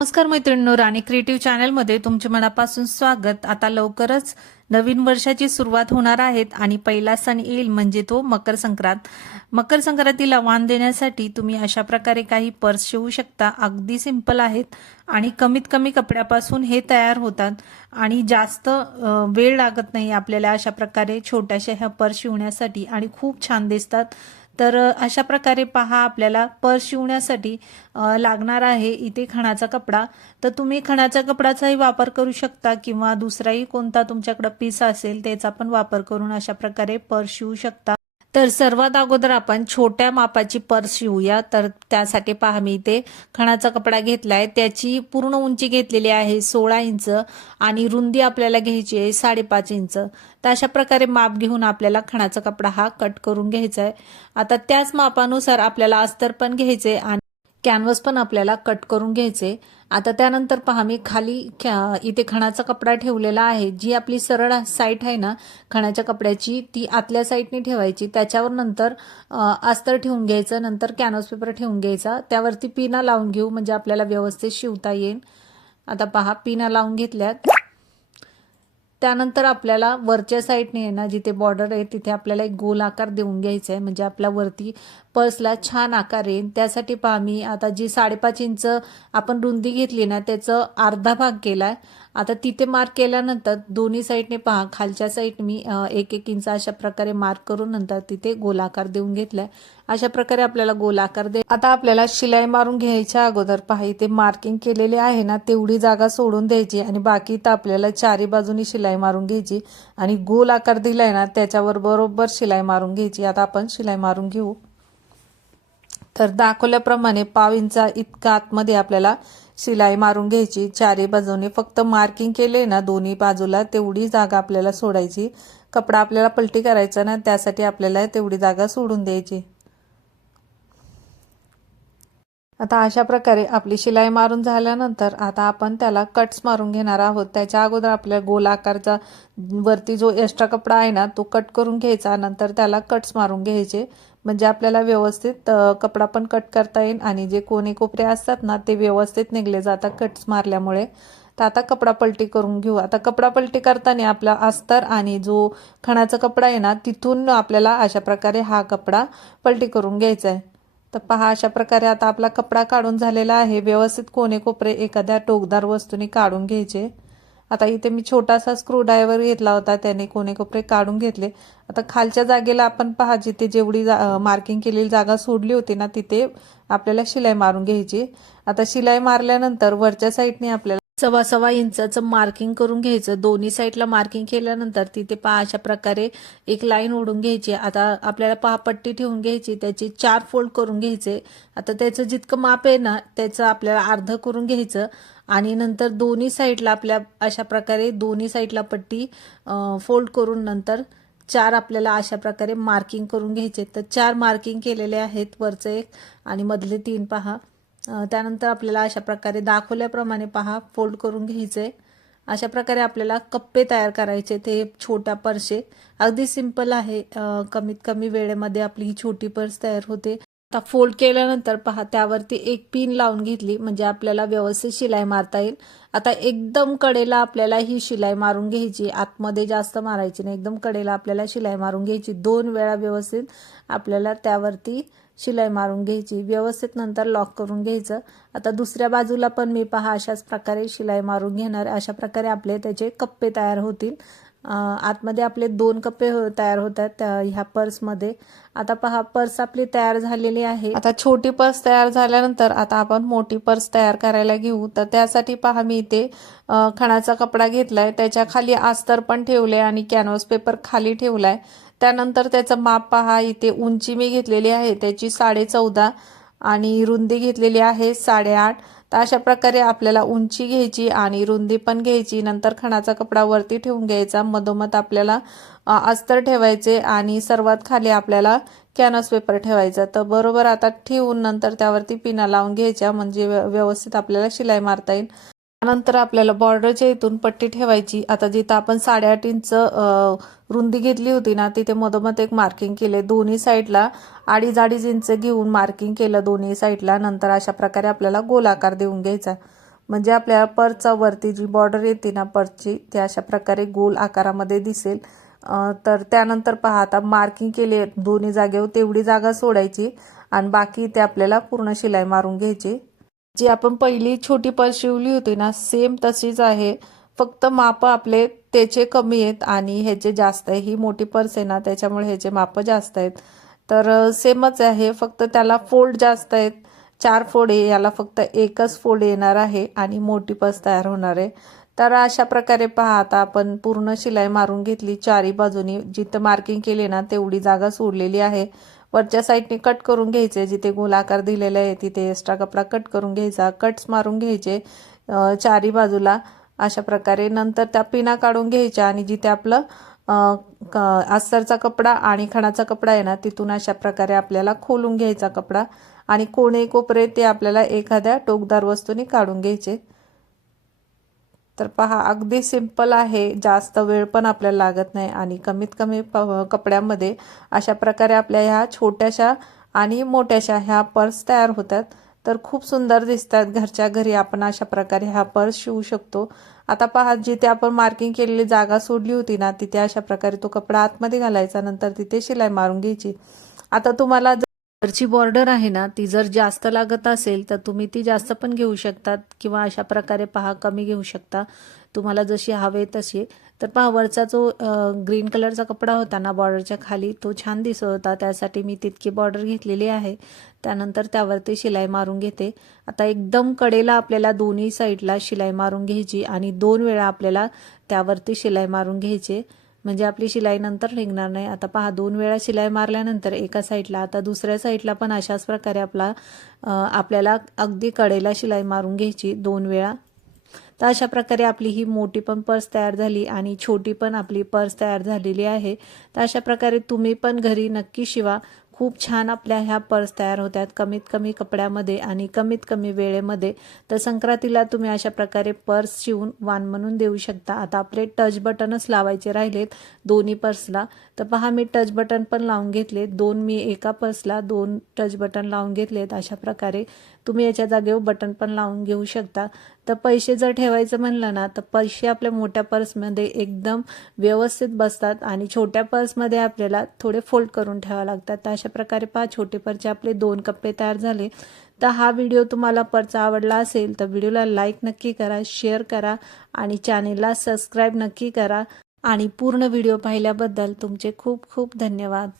नमस्कार मैत्रिणींनो राणी क्रिएटिव्ह चॅनलमध्ये तुमचे मनापासून स्वागत. आता लवकरच नवीन वर्षाची सुरुवात होणार आहेत आणि पहिला सण येईल म्हणजे तो मकर संक्रांत. मकर संक्रांतीला वाण देण्यासाठी तुम्ही अशा प्रकारे काही पर्स शिवू शकता. अगदी सिंपल आहेत आणि कमीत कमी कपड्यापासून हे तयार होतात आणि जास्त वेळ लागत नाही आपल्याला अशा प्रकारे छोट्याशा ह्या पर्स शिवण्यासाठी आणि खूप छान दिसतात. तर अशा प्रकारे पहा आपल्याला पर्स शिवण्यासाठी लागणार आहे इथे खणाचा कपडा. तर तुम्ही खणाच्या कपड्याचाही वापर करू शकता किंवा दुसराही कोणता तुमच्याकडं पीस असेल त्याचा पण वापर करून अशा प्रकारे पर्स शिवू शकता. तर सर्वात अगोदर आपण छोट्या मापाची पर्स शिवूया. तर त्यासाठी पहा मी इथे खणाचा कपडा घेतलाय. त्याची पूर्ण उंची घेतलेली आहे सोळा इंच आणि रुंदी आपल्याला घ्यायची आहे साडेपाच इंच. तर अशा प्रकारे माप घेऊन आपल्याला खणाचा कपडा हा कट करून घ्यायचा आहे. आता त्याच मापानुसार आपल्याला अस्तर पण घ्यायचे आणि कॅनव्हस पण आपल्याला कट करून घ्यायचे. आता त्यानंतर पहा मी खाली इथे खणाचा कपडा ठेवलेला आहे. जी आपली सरळ साईट आहे ना खणाच्या कपड्याची ती आतल्या साईडने ठेवायची. त्याच्यावर नंतर अस्तर ठेवून घ्यायचं नंतर कॅनव्हस पेपर ठेवून घ्यायचा. त्यावरती पिना लावून घेऊ म्हणजे आपल्याला व्यवस्थित शिवता येईल. आता पहा पिना लावून घेतल्यात. त्यानंतर आपल्याला वरच्या साईडने आहे ना जिथे बॉर्डर आहे तिथे आपल्याला एक गोल आकार देऊन घ्यायचा आहे म्हणजे आपल्या वरती पर्सला छान आकार येईल त्यासाठी पहा मी आता जी साडेपाच इंच आपण रुंदी घेतली ना त्याचं अर्धा भाग केला आहे आता तिथे मार्क केल्यानंतर दोन्ही साईडने पहा खालच्या साईड मी एक एक इंच अशा प्रकारे मार्क करून नंतर तिथे गोलाकार देऊन घेतलाय. अशा प्रकारे आपल्याला गोलाकार दे आता आपल्याला शिलाई मारून घ्यायच्या अगोदर पहा इथे मार्किंग केलेले आहे ना तेवढी जागा सोडून द्यायची आणि बाकी तर आपल्याला चारी बाजूनी शिलाई मारून घ्यायची. आणि गोल आकार दिलाय ना त्याच्यावर बरोबर शिलाई मारून घ्यायची. आता आपण शिलाई मारून घेऊ. तर दाखवल्याप्रमाणे पाव इंचा इतका आतमध्ये आपल्याला शिलाई मारून घ्यायची. चारी बाजूने फक्त मार्किंग केले ना दोन्ही बाजूला तेवढी जागा आपल्याला सोडायची. कपडा आपल्याला पलटी करायचा ना त्यासाठी आपल्याला तेवढी जागा सोडून द्यायची. आता अशा प्रकारे आपली शिलाई मारून झाल्यानंतर आता आपण त्याला कट्स मारून घेणार आहोत. त्याच्या अगोदर आपल्या गोल आकारचा वरती जो एक्स्ट्रा कपडा आहे ना तो कट करून घ्यायचा. नंतर त्याला कट्स मारून घ्यायचे. म्हणजे आपल्याला व्यवस्थित कपडा पण कट करता येईल आणि जे कोणे कोपरे असतात ना ते व्यवस्थित निघले जातात कट्स मारल्यामुळे. तर आता कपडा पलटी करून घेऊ. आता कपडा पलटी करताना आपला अस्तर आणि जो खणाचा कपडा आहे ना तिथून आपल्याला अशा प्रकारे हा कपडा पलटी करून घ्यायचा आहे. तर पहा अशा प्रकारे आता आपला कपडा काढून झालेला आहे. व्यवस्थित कोणे कोपरे एखाद्या टोकदार वस्तूने काढून घ्यायचे. आता इथे मी छोटासा स्क्रूड्रायव्हर घेतला होता त्याने कोणे कोपरे काढून घेतले. आता खालच्या जागेला आपण पहा जिथे जेवढी मार्किंग केलेली जागा सोडली होती ना तिथे आपल्याला शिलाई मारून घ्यायची. आता शिलाई मारल्यानंतर वरच्या साईडने आपल्याला सव्वा सव्वा इंचाचं मार्किंग करून घ्यायचं. दोन्ही साईडला मार्किंग केल्यानंतर तिथे पहा अशा प्रकारे एक लाईन ओढून घ्यायची. आता आपल्याला पहा पट्टी ठेवून घ्यायची. त्याची चार फोल्ड करून घ्यायचे. आता त्याचं जितकं माप आहे ना त्याचं आपल्याला अर्ध करून घ्यायचं. आणि नंतर दोन्ही साईडला आपल्या अशा प्रकारे दोन्ही साईडला पट्टी फोल्ड करून नंतर चार आपल्याला अशा प्रकारे मार्किंग करून घ्यायचे. तर चार मार्किंग केलेले आहेत वरचं एक आणि मधले तीन पहा. त्यानंतर आपल्याला अशा प्रकारे दाखवल्याप्रमाणे पहा फोल्ड करून घ्यायचे. अशा प्रकारे आपल्याला कप्पे तयार करायचे ते छोट्या पर्से अगदी सिंपल आहे कमीत कमी वेळेमध्ये आपली ही छोटी पर्स तयार होते. आता फोल्ड केल्यानंतर पहा त्यावरती एक पिन लावून घेतली म्हणजे आपल्याला व्यवस्थित शिलाई मारता येईल. आता एकदम कडेला आपल्याला ही शिलाई मारून घ्यायची आतमध्ये जास्त मारायची नाही एकदम कडेला आपल्याला शिलाई मारून घ्यायची. दोन वेळा व्यवस्थित आपल्याला त्यावरती शिलाई मारून घ्यायची व्यवस्थित नंतर लॉक करून घ्यायचं. आता दुसऱ्या बाजूला पण मी पहा अशाच प्रकारे शिलाई मारून घेणार. अशा प्रकारे आपले त्याचे कप्पे तयार होतील. आतमध्ये आपले दोन कप्पे हो- तयार होतात त्या- ह्या पर्समध्ये आता पहा पर्स आपली तयार झालेली आहे. आता छोटी पर्स तयार झाल्यानंतर आता आपण मोठी पर्स तयार करायला घेऊ. तर त्यासाठी पहा मी इथे खणाचा कपडा घेतलाय. त्याच्याखाली आस्तर पण ठेवले आणि कॅनव्हास पेपर खाली ठेवलाय. त्यानंतर त्याचं माप पहा इथे उंची मी घेतलेली आहे त्याची साडे चौदा आणि रुंदी घेतलेली आहे साडेआठ तर अशा प्रकारे आपल्याला उंची घ्यायची आणि रुंदी पण घ्यायची. नंतर खणाचा कपडा वरती ठेवून घ्यायचा. मधोमध आपल्याला अस्तर ठेवायचे आणि सर्वात खाली आपल्याला कॅनस पेपर ठेवायचा. तर बरोबर आता ठेवून नंतर त्यावरती पिना लावून घ्यायच्या. म्हणजे व्य- व्यवस्थित आपल्याला शिलाई मारता येईल. त्यानंतर आपल्याला बॉर्डरच्या इथून पट्टी ठेवायची. आता जिथं आपण साडेआठ इंच रुंदी घेतली होती ना तिथे मधोमध एक मार्किंग केले. दोन्ही साईडला अडीच अडीच इंच घेऊन मार्किंग केलं दोन्ही साईडला नंतर अशा प्रकारे आपल्याला गोलाकार देऊन घ्यायचा. म्हणजे आपल्या पर्चा वरती जी बॉर्डर येते ना पर्सची ते अशा प्रकारे गोल आकारामध्ये दिसेल. तर त्यानंतर पहा आता मार्किंग केली दोन्ही जागेवर तेवढी जागा सोडायची. आणि बाकी ते आपल्याला पूर्ण शिलाई मारून घ्यायची. जी आपण पहिली छोटी पर्स शिवली होती ना सेम तशीच आहे. फक्त माप आपले त्याचे कमी आहेत आणि ह्याचे जास्त आहे ही मोठी पर्स आहे ना त्याच्यामुळे ह्याचे माप जास्त आहेत. तर सेमच आहे. फक्त त्याला फोल्ड जास्त आहेत. चार फोड आहे. याला फक्त एकच फोल्ड येणार आहे आणि मोठी पर्स तयार होणार आहे. तर अशा प्रकारे पहा आता आपण पूर्ण शिलाई मारून घेतली. चारी बाजूनी जिथं मार्किंग केली ना तेवढी जागा सोडलेली आहे. वरच्या साईडने कट करून घ्यायचे जिथे गोलाकार दिलेला आहे तिथे एक्स्ट्रा कपडा कट करून घ्यायचा. कट्स मारून घ्यायचे चारी बाजूला अशा प्रकारे. नंतर त्या पिना काढून घ्यायच्या आणि जिथे आपलं अं, क- अस्तरचा कपडा आणि खणाचा कपडा आहे ना तिथून अशा प्रकारे आपल्याला खोलून घ्यायचा कपडा. आणि कोणे कोपरे ते आपल्याला एखाद्या टोकदार वस्तूने काढून घ्यायचे. तर पहा अगदी सिंपल आहे. जास्त वेळ पण आपल्याला लागत नाही आणि कमीत कमी प कपड्यामध्ये अशा प्रकारे आपल्या ह्या छोट्याशा आणि मोठ्याशा ह्या पर्स तयार होतात. तर खूप सुंदर दिसतात. घरच्या घरी आपण अशा प्रकारे हा पर्स शिवू शकतो. आता पहा जिथे आपण मार्किंग केलेली जागा सोडली होती ना तिथे अशा प्रकारे तो कपडा आतमध्ये घालायचा नंतर तिथे शिलाई मारून घ्यायची. आता तुम्हाला वरची बॉर्डर आहे ना ती जर जास्त लागत असेल तर तुम्ही ती जास्त पण घेऊ शकतात किंवा अशा प्रकारे पहा कमी घेऊ शकता. तुम्हाला जशी हवे तशी. तर पहा वरचा जो ग्रीन कलरचा कपडा होता ना बॉर्डरच्या खाली तो छान दिसत होता. त्यासाठी मी तितकी बॉर्डर घेतलेली आहे. त्यानंतर त्यावरती शिलाई मारून घेते. आता एकदम कडेला आपल्याला दोन्ही साईडला शिलाई मारून घ्यायची आणि दोन वेळा आपल्याला त्यावरती शिलाई मारून घ्यायची. म्हणजे आपली शिलाई नंतर निघणार नाही. आता पहा दोन वेळा शिलाई मारल्यानंतर एका साईडला आता दुसऱ्या साईडला पण अशाच प्रकारे आपला आपल्याला अगदी कडेला शिलाई मारून घ्यायची दोन वेळा. तर अशा प्रकारे आपली ही मोठी पण पर्स तयार झाली आणि छोटी पण आपली पर्स तयार झालेली आहे. तर अशा प्रकारे तुम्ही पण घरी नक्की शिवा. खूप छान आपल्या ह्या पर्स तयार होतात कमीत कमी कपड्यामध्ये आणि कमीत कमी वेळेमध्ये तर संक्रांतीला तुम्ही अशा प्रकारे पर्स शिवून वाण म्हणून देऊ शकता. आता आपले टच बटनच लावायचे राहिलेत दोन्ही पर्सला. तर पहा मी टच बटन पण लावून घेतले दोन मी एका पर्सला दोन टच बटन लावून घेतलेत. अशा प्रकारे तुम्ही याच्या जागेवर बटन पण लावून घेऊ शकता. तर पैसे जर ठेवायचं म्हणलं ना तर पैसे आपल्या मोठ्या पर्समध्ये एकदम व्यवस्थित बसतात आणि छोट्या पर्समध्ये आपल्याला थोडे फोल्ड करून ठेवावं लागतात. तर अशा प्रकारे पहा छोटे पर्चे आपले दोन कप्पे तयार झाले. तर हा व्हिडिओ तुम्हाला पर्चा आवडला असेल तर व्हिडिओला लाईक नक्की करा शेअर करा आणि चॅनेलला सबस्क्राईब नक्की करा. आणि पूर्ण व्हिडिओ पाहिल्याबद्दल तुमचे खूप खूप धन्यवाद.